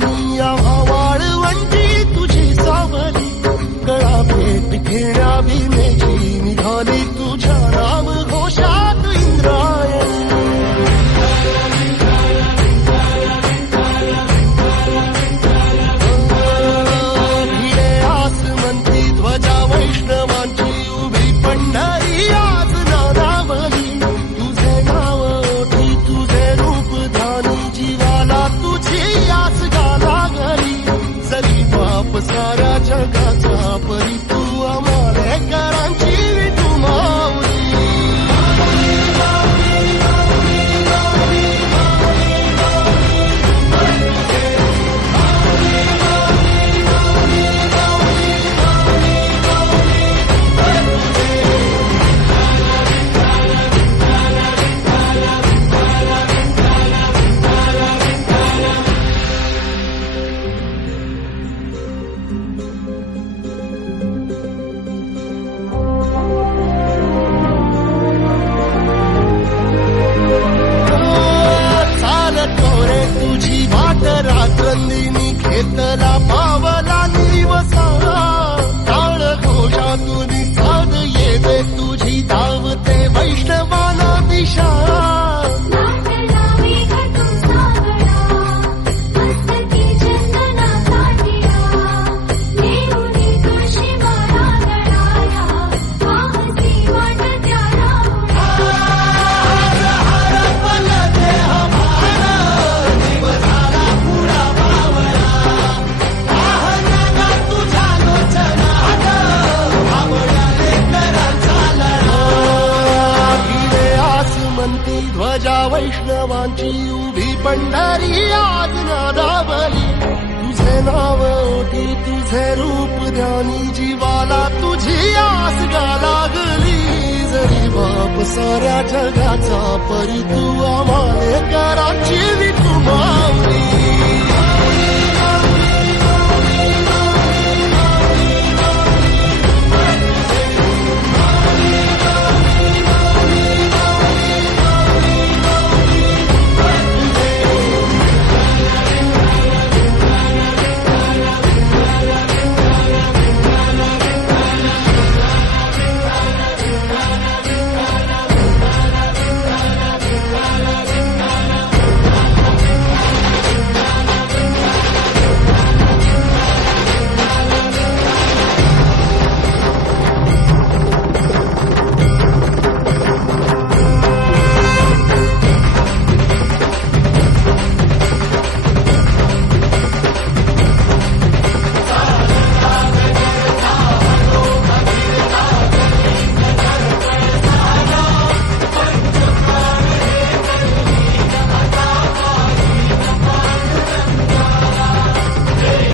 देवानी आम्हा वाळवंटी तुझी सावली गळा भेट घेण्या भीमेची निघाली तुझ्या नाम घोषात इंद्रायणी भिडे आसमंती ध्वजा वैष्णवांची उभी पंढरी आज नादावली तुझे नाव ओठी तुझे रूप ध्यानी जीवाला तुझी आस गाला गली जरी बाप साऱ्या जगाचा परी तू आमालेकरांची विठू माऊली तुझी वाट रात्रंदिनी घेतला पावला निवसा टाळ घोषातून साध येते तुझी धावते वैष्णवाना दिशा ध्वजा वैष्णवांची उभी पंढरी आज नादावली तुझे नाव ओठी तुझे रूप ध्यानी जीवाला तुझी आस गा लागली जरी बाप साऱ्या जगाचा परी तू आम्हालेकरांची